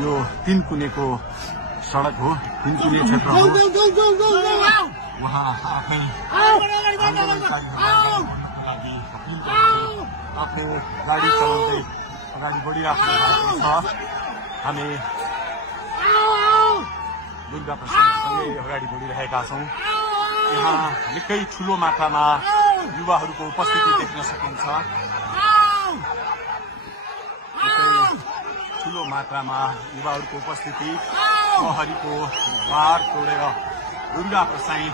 यो तीनकुनेको सडक हो, तीनकुने क्षेत्र हो। उहाँ आफै आफ्नो गाडी चलाउँदै अगाडि बढिराख्नु भएको छ। हामी दुर्गा प्रसादसँगै अगाडि बढिरहेका छौँ। यहाँ निकै ठुलो मात्रामा युवाहरूको उपस्थिति देख्न सकिन्छ। निकै ठुलो मात्रामा युवाहरूको उपस्थिति, प्रहरीको बार तोडेर दुर्गा प्रसाई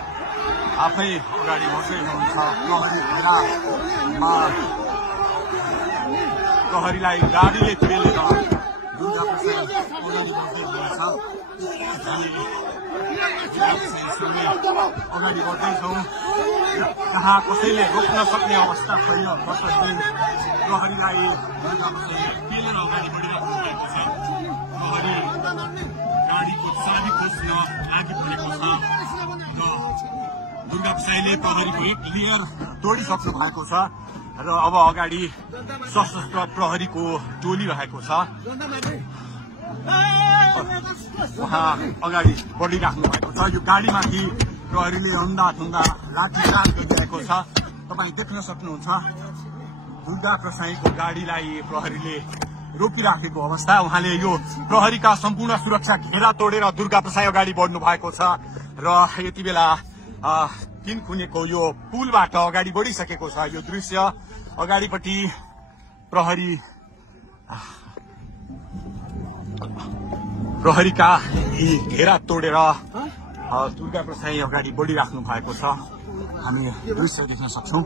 आफै अगाडि बढ्दै हुनुहुन्छ। प्रहरीलाई गाडीले पेलेर दुर्गा प्रसाई अगाडि बढ्दै हुनुहुन्छ। अगाडि बढ्दैछौँ, जहाँ कसैले रोक्न सक्ने अवस्था छैन। कसैले प्रहरीलाई दुर्गा प्रसाईले पेलेर अगाडि बढिरहेको भएको छ। प्रहरी गाडीको चाबी खोज्न लागि परेको छ। दुर्गा प्रसाईले प्रहरीको एक लेयर तोडिसक्नु भएको छ र अब अगाडि सशस्त्र प्रहरीको टोली रहेको छ। उहाँ अगाडि बढिराख्नु भएको छ। यो गाडीमाथि प्रहरीले अन्धाधुन्दा लाठीचार्ज गरिरहेको छ। तपाईँ देख्न सक्नुहुन्छ दुर्गा प्रसाईको गाडीलाई प्रहरीले रोकिराखेको अवस्था। उहाँले यो प्रहरीका सम्पूर्ण सुरक्षा घेरा तोडेर दुर्गा प्रसाई अगाडि बढ्नु भएको छ र यति बेला तीनकुनेको यो पुलबाट अगाडि बढिसकेको छ। यो दृश्य अगाडिपट्टि प्रहरीका यी घेरा तोडेर दुर्गा प्रसाई अगाडि बढिराख्नु भएको छ। हामी दृश्य देख्न सक्छौं।